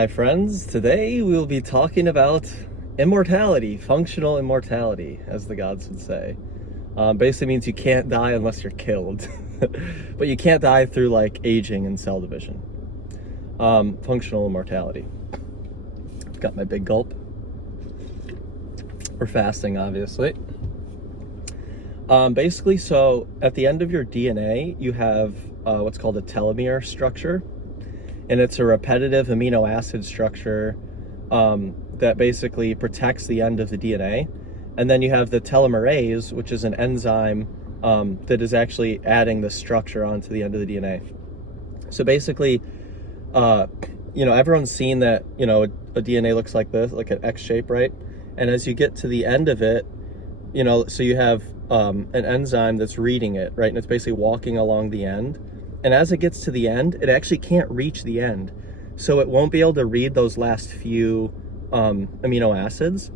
Hi friends, today we'll be talking about immortality, functional immortality, as the gods would say. Basically means you can't die unless you're killed, but you can't die through like aging and cell division. Functional immortality. Got my big gulp. We're fasting, obviously. Basically, so at the end of your DNA, you have what's called a telomere structure. And it's a repetitive amino acid structure that basically protects the end of the DNA. And then you have the telomerase, which is an enzyme that is actually adding the structure onto the end of the DNA. So basically, everyone's seen that, a DNA looks like this, like an X shape, right? And as you get to the end of it, so you have an enzyme that's reading it, right? And it's basically walking along the end. And as it gets to the end, it actually can't reach the end. So it won't be able to read those last few amino acids.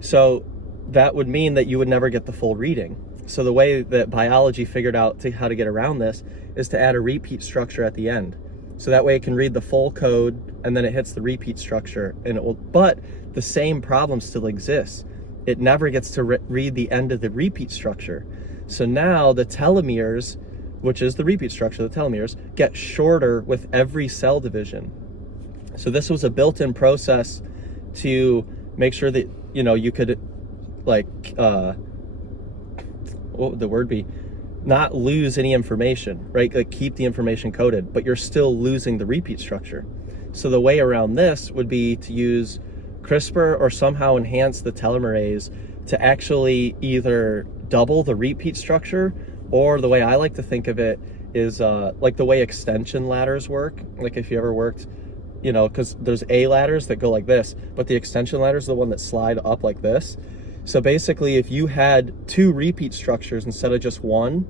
So that would mean that you would never get the full reading. So the way that biology figured out how to get around this is to add a repeat structure at the end. So that way it can read the full code and then it hits the repeat structure and it will, but the same problem still exists. It never gets to read the end of the repeat structure. So now the telomeres, which is the repeat structure, the telomeres, get shorter with every cell division. So this was a built-in process to make sure that, you could, what would the word be? Not lose any information, right? Like keep the information coded, but you're still losing the repeat structure. So the way around this would be to use CRISPR or somehow enhance the telomerase to actually either double the repeat structure, or the way I like to think of it is like the way extension ladders work. Like if you ever worked, because there's A ladders that go like this, but the extension ladder is the one that slide up like this. So basically, if you had two repeat structures instead of just one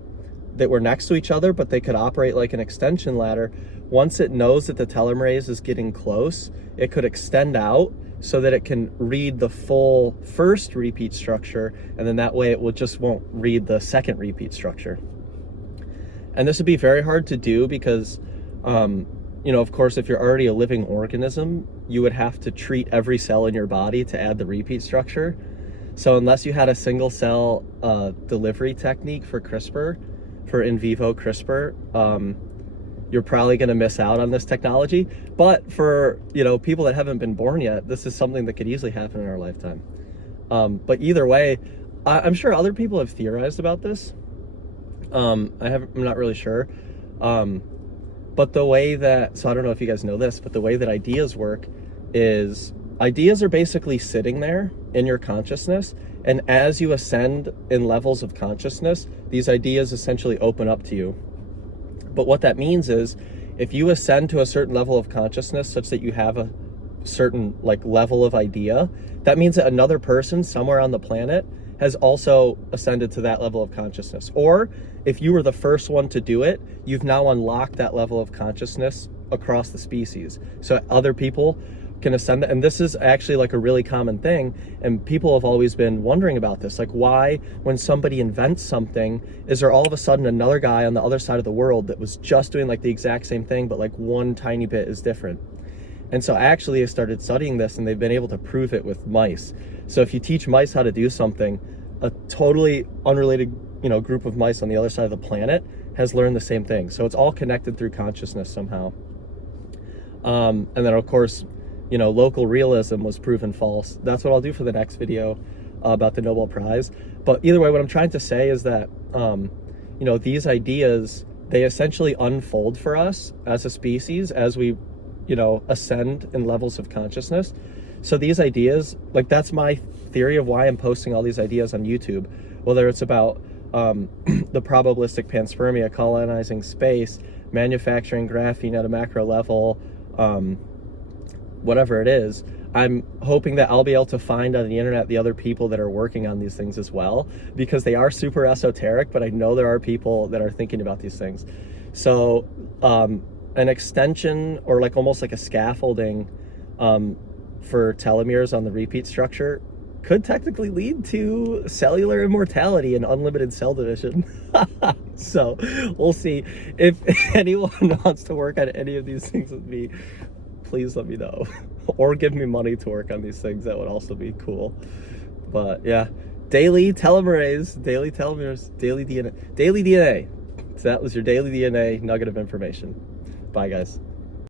that were next to each other, but they could operate like an extension ladder, once it knows that the telomerase is getting close, it could extend out so that it can read the full first repeat structure, and then that way it won't read the second repeat structure. And this would be very hard to do because, of course, if you're already a living organism, you would have to treat every cell in your body to add the repeat structure. So unless you had a single cell delivery technique for CRISPR, for in vivo CRISPR, you're probably going to miss out on this technology. But for, people that haven't been born yet, this is something that could easily happen in our lifetime. But either way, I'm sure other people have theorized about this. I'm not really sure. But the way that, so I don't know if you guys know this, but the way that ideas work is ideas are basically sitting there in your consciousness. And as you ascend in levels of consciousness, these ideas essentially open up to you. But what that means is if you ascend to a certain level of consciousness such that you have a certain level of idea, that means that another person somewhere on the planet has also ascended to that level of consciousness. Or if you were the first one to do it, you've now unlocked that level of consciousness across the species. So other people can ascend, and this is actually a really common thing, and people have always been wondering about this, why when somebody invents something, is there all of a sudden another guy on the other side of the world that was just doing the exact same thing, but one tiny bit is different. And so actually I started studying this, and they've been able to prove it with mice. So if you teach mice how to do something, a totally unrelated group of mice on the other side of the planet has learned the same thing. So it's all connected through consciousness somehow. And then of course, local realism was proven false. That's what I'll do for the next video about the Nobel Prize. But either way, what I'm trying to say is that, these ideas, they essentially unfold for us as a species as we, ascend in levels of consciousness. So these ideas, that's my theory of why I'm posting all these ideas on YouTube, whether it's about the probabilistic panspermia, colonizing space, manufacturing graphene at a macro level, whatever it is. I'm hoping that I'll be able to find on the internet the other people that are working on these things as well, because they are super esoteric, but I know there are people that are thinking about these things. So an extension or almost a scaffolding for telomeres on the repeat structure could technically lead to cellular immortality and unlimited cell division. So we'll see. If anyone wants to work on any of these things with me, please let me know. Or give me money to work on these things. That would also be cool. But yeah, daily telomerase, daily telomeres, daily DNA. So that was your daily DNA nugget of information. Bye, guys.